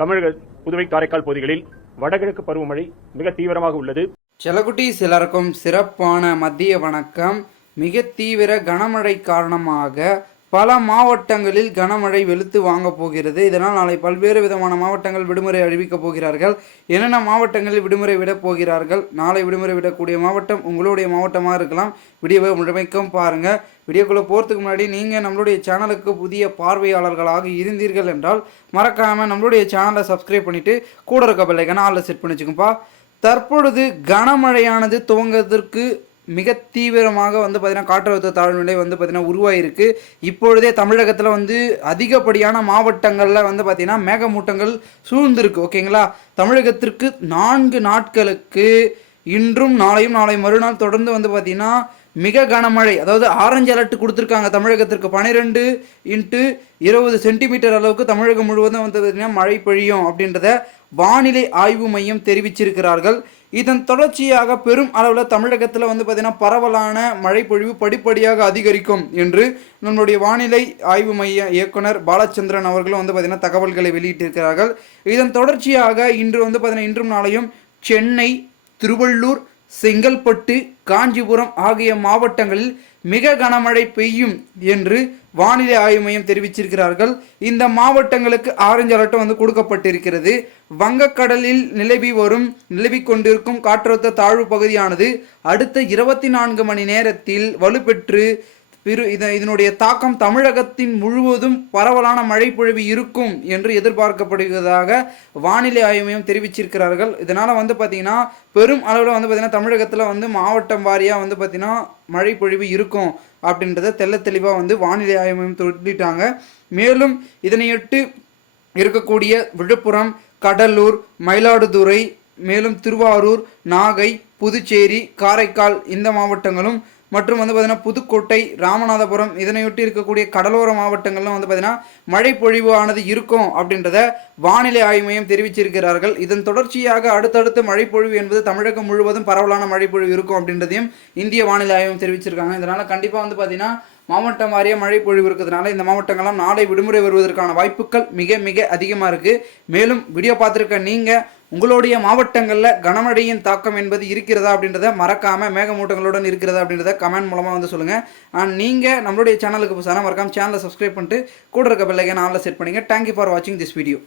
தமிழக புதுவை காரைக்கால் பகுதிகளில் வடகிழக்கு பருவமழை மிக தீவிரமாக உள்ளது. செலகுட்டீஸ் எல்லாருக்கும் சிறப்பான மதிய வணக்கம். மிக தீவிர கனமழை காரணமாக பல மாவட்டங்களில் கனமழை வெளுத்து வாங்கப் போகிறது. இதனால் நாளை பல்வேறு விதமான மாவட்டங்கள் விடுமுறை அறிவிக்கப் போகிறார்கள். என்னென்ன மாவட்டங்களில் விடுமுறை விடப் போகிறார்கள்? நாளை விடுமுறை விடக்கூடிய மாவட்டம் உங்களுடைய மாவட்டமாக இருக்கலாம். வீடியோவை முழுமைக்கும் பாருங்கள் வீடியோக்குள்ளே போகிறதுக்கு முன்னாடி நீங்கள் நம்மளுடைய சேனலுக்கு புதிய பார்வையாளர்களாக இருந்தீர்கள் என்றால் மறக்காமல் நம்மளுடைய சேனலை சப்ஸ்கிரைப் பண்ணிவிட்டு கூட இருக்க பிள்ளைக்கான ஆளில் செட் பண்ணி வச்சுக்கோப்பா தற்பொழுது கனமழையானது துவங்குவதற்கு மிக தீவிரமாக வந்து பார்த்திங்கன்னா காற்றழுத்த தாழ்வு நிலை வந்து பார்த்திங்கன்னா உருவாயிருக்கு. இப்பொழுதே தமிழகத்தில் வந்து அதிகப்படியான மாவட்டங்களில் வந்து பார்த்திங்கன்னா மேகமூட்டங்கள் சூழ்ந்திருக்கு ஓகேங்களா? தமிழகத்திற்கு நான்கு நாட்களுக்கு இன்றும் நாளையும் நாளை மறுநாள் தொடர்ந்து வந்து பார்த்திங்கன்னா மிக கனமழை அதாவது ஆரஞ்சு அலர்ட் கொடுத்துருக்காங்க தமிழகத்திற்கு பன்னிரெண்டு இன்ட்டு இருபது சென்டிமீட்டர் அளவுக்கு தமிழகம் முழுவதும் வந்து பார்த்திங்கன்னா மழை பொழியும் அப்படின்றத வானிலை ஆய்வு மையம் தெரிவிச்சிருக்கிறார்கள். இதன் தொடர்ச்சியாக பெரும் அளவில் தமிழகத்தில் வந்து பார்த்திங்கன்னா பரவலான மழைப்பொழிவு படிப்படியாக அதிகரிக்கும் என்று நம்மளுடைய வானிலை ஆய்வு மைய இயக்குனர் பாலச்சந்திரன் அவர்களும் வந்து பார்த்திங்கன்னா தகவல்களை வெளியிட்டிருக்கிறார்கள். இதன் தொடர்ச்சியாக இன்று வந்து பார்த்திங்கன்னா இன்றும் நாளையும் சென்னை திருவள்ளூர் செங்கல்பட்டு காஞ்சிபுரம் ஆகிய மாவட்டங்களில் மிக கனமழை பெய்யும் என்று வானிலை ஆய்வு மையம் தெரிவிச்சிருக்கிறார்கள். இந்த மாவட்டங்களுக்கு ஆரஞ்சு அலர்ட்டும் வந்து கொடுக்கப்பட்டிருக்கிறது. வங்கக்கடலில் நிலவி வரும் நிலவி கொண்டிருக்கும் காற்றழுத்த தாழ்வு பகுதியானது அடுத்த இருபத்தி நான்கு மணி நேரத்தில் வலுப்பெற்று பிறு இத இதனுடைய தாக்கம் தமிழகத்தின் முழுவதும் பரவலான மழை பொழிவு இருக்கும் என்று எதிர்பார்க்கப்படுவதாக வானிலை ஆய்வு மையம் தெரிவிச்சிருக்கிறார்கள். இதனால் வந்து பார்த்திங்கன்னா பெரும் அளவில் வந்து பார்த்திங்கன்னா தமிழகத்தில் வந்து மாவட்டம் வாரியாக வந்து பார்த்திங்கன்னா மழை பொழிவு இருக்கும் அப்படின்றத தெல்ல தெளிவாக வந்து வானிலை ஆய்வு மையம் சொல்லிட்டாங்க. மேலும் இதனையொட்டு இருக்கக்கூடிய விழுப்புரம் கடலூர் மயிலாடுதுறை மேலும் திருவாரூர் நாகை புதுச்சேரி காரைக்கால் இந்த மாவட்டங்களும் மற்றும் வந்து பார்த்திங்கன்னா புதுக்கோட்டை ராமநாதபுரம் இதனையொட்டி இருக்கக்கூடிய கடலோர மாவட்டங்கள்லாம் வந்து பார்த்திங்கன்னா மழை பொழிவானது இருக்கும் அப்படின்றத வானிலை ஆய்வு மையம் தெரிவிச்சிருக்கிறார்கள். இதன் தொடர்ச்சியாக அடுத்தடுத்து மழை பொழிவு என்பது தமிழகம் முழுவதும் பரவலான மழை பொழிவு இருக்கும் அப்படின்றதையும் இந்திய வானிலை ஆய்வு தெரிவிச்சிருக்காங்க. இதனால் கண்டிப்பாக வந்து பார்த்திங்கன்னா மாவட்டம் வாரியாக மழை பொழிவு இருக்கிறதுனால இந்த மாவட்டங்கள்லாம் நாளை விடுமுறை வருவதற்கான வாய்ப்புகள் மிக மிக அதிகமாக இருக்குது மேலும் வீடியோ பார்த்துருக்க நீங்கள் உங்களுடைய மாவட்டங்களில் கனமழையின் தாக்கம் என்பது இருக்கிறதா அப்படின்றத மறக்காமல் மேகமூட்டங்களுடன் இருக்கிறதா அப்படின்றத கமெண்ட் மூலமாக வந்து சொல்லுங்கள் அண்ட் நீங்கள் நம்மளுடைய சேனலுக்கு புதுசாக மறக்காமல் சேனலை சப்ஸ்கிரைப் பண்ணிட்டு கூட இருக்க பிள்ளைங்க ஆனில் செட் பண்ணிங்க. தேங்க்யூ ஃபார் வாட்சிங் திஸ் வீடியோ